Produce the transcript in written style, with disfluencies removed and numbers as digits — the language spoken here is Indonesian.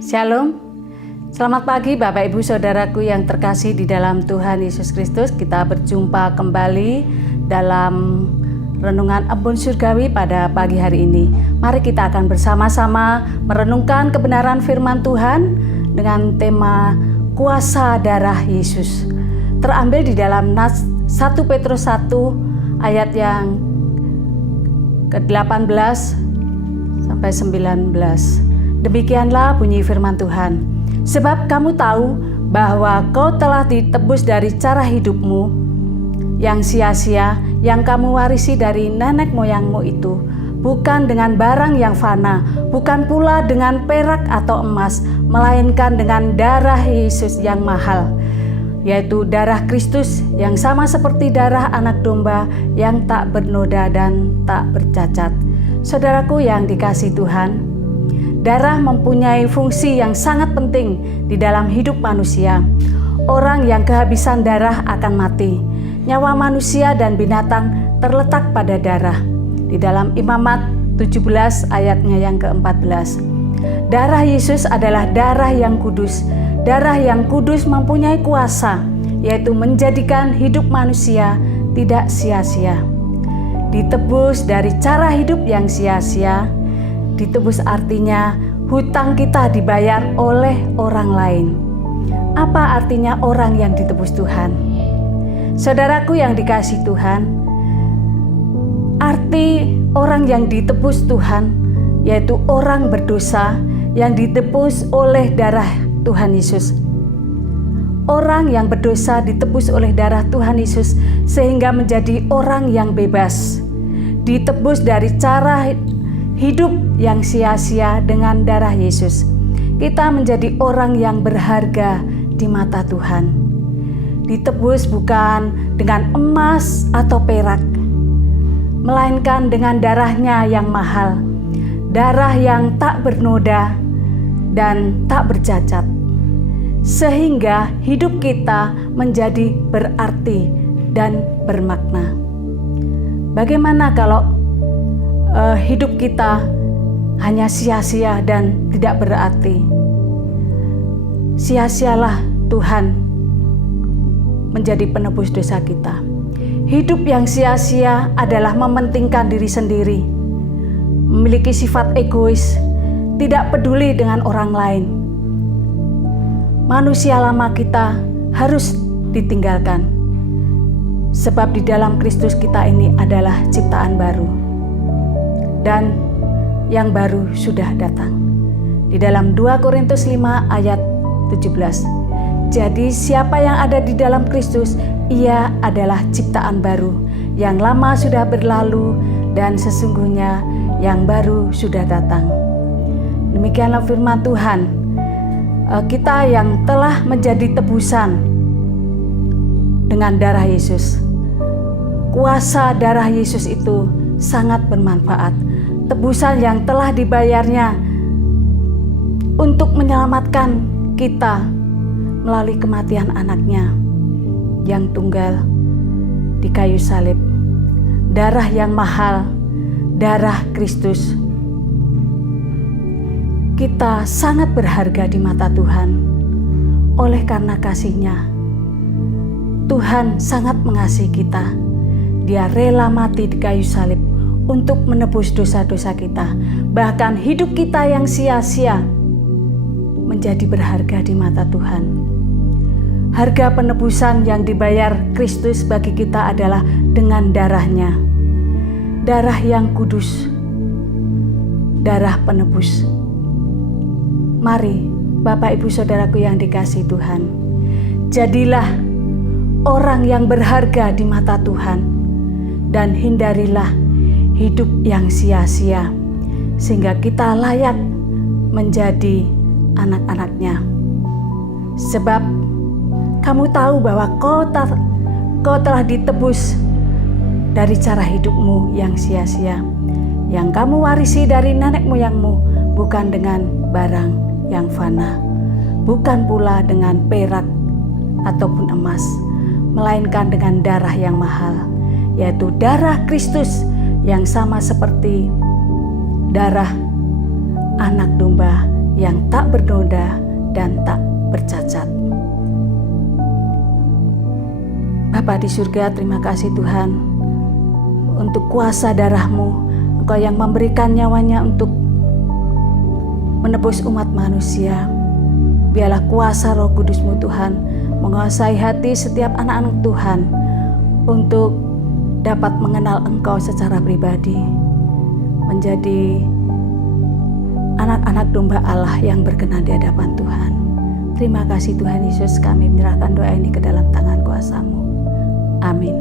Shalom, selamat pagi Bapak Ibu Saudaraku yang terkasih di dalam Tuhan Yesus Kristus. Kita berjumpa kembali dalam Renungan Embun Surgawi pada pagi hari ini. Mari kita akan bersama-sama merenungkan kebenaran firman Tuhan dengan tema kuasa darah Yesus. Terambil di dalam 1 Petrus 1 ayat yang ke-18 sampai 19. Demikianlah bunyi firman Tuhan. Sebab kamu tahu bahwa kau telah ditebus dari cara hidupmu yang sia-sia, yang kamu warisi dari nenek moyangmu itu, bukan dengan barang yang fana, bukan pula dengan perak atau emas, melainkan dengan darah Yesus yang mahal, yaitu darah Kristus yang sama seperti darah anak domba yang tak bernoda dan tak bercacat. Saudaraku yang dikasihi Tuhan, darah mempunyai fungsi yang sangat penting di dalam hidup manusia. Orang yang kehabisan darah akan mati. Nyawa manusia dan binatang terletak pada darah. Di dalam Imamat 17 ayatnya yang ke-14. Darah Yesus adalah darah yang kudus. Darah yang kudus mempunyai kuasa, yaitu menjadikan hidup manusia tidak sia-sia. Ditebus dari cara hidup yang sia-sia. Ditebus artinya hutang kita dibayar oleh orang lain. Apa artinya orang yang ditebus Tuhan? Saudaraku yang dikasihi Tuhan, arti orang yang ditebus Tuhan yaitu orang berdosa yang ditebus oleh darah Tuhan Yesus. Orang yang berdosa ditebus oleh darah Tuhan Yesus sehingga menjadi orang yang bebas. Ditebus dari cara hidup yang sia-sia dengan darah Yesus. Kita menjadi orang yang berharga di mata Tuhan. Ditebus bukan dengan emas atau perak, melainkan dengan darahnya yang mahal, darah yang tak bernoda dan tak bercacat, sehingga hidup kita menjadi berarti dan bermakna. Bagaimana kalau hidup kita hanya sia-sia dan tidak berarti? Sia-sialah Tuhan menjadi penebus dosa kita. Hidup yang sia-sia adalah mementingkan diri sendiri, memiliki sifat egois, tidak peduli dengan orang lain. Manusia lama kita harus ditinggalkan, sebab di dalam Kristus kita ini adalah ciptaan baru. Dan yang baru sudah datang. Di dalam 2 Korintus 5 ayat 17. Jadi siapa yang ada di dalam Kristus, ia adalah ciptaan baru. Yang lama sudah berlalu dan sesungguhnya yang baru sudah datang. Demikianlah firman Tuhan. Kita yang telah menjadi tebusan dengan darah Yesus. Kuasa darah Yesus itu sangat bermanfaat. Tebusan yang telah dibayarnya untuk menyelamatkan kita melalui kematian anaknya yang tunggal di kayu salib. Darah yang mahal, darah Kristus. Kita sangat berharga di mata Tuhan. Oleh karena kasih-Nya, Tuhan sangat mengasihi kita. Dia rela mati di kayu salib untuk menebus dosa-dosa kita. Bahkan hidup kita yang sia-sia menjadi berharga di mata Tuhan. Harga penebusan yang dibayar Kristus bagi kita adalah dengan darah-Nya. Darah yang kudus, darah penebus. Mari Bapak Ibu Saudaraku yang dikasihi Tuhan, jadilah orang yang berharga di mata Tuhan dan hindarilah hidup yang sia-sia, sehingga kita layak menjadi anak-anak-Nya. Sebab kamu tahu bahwa kau telah ditebus dari cara hidupmu yang sia-sia, yang kamu warisi dari nenek moyangmu, bukan dengan barang yang fana, bukan pula dengan perak ataupun emas, melainkan dengan darah yang mahal, yaitu darah Kristus yang sama seperti darah anak domba yang tak bernoda dan tak bercacat. Bapa di surga, terima kasih Tuhan untuk kuasa darah-Mu. Engkau yang memberikan nyawanya untuk menebus umat manusia. Biarlah kuasa Roh Kudus-Mu Tuhan menguasai hati setiap anak-anak Tuhan untuk dapat mengenal Engkau secara pribadi, menjadi anak-anak domba Allah yang berkenan di hadapan Tuhan. Terima kasih Tuhan Yesus, kami menyerahkan doa ini ke dalam tangan kuasa-Mu. Amin.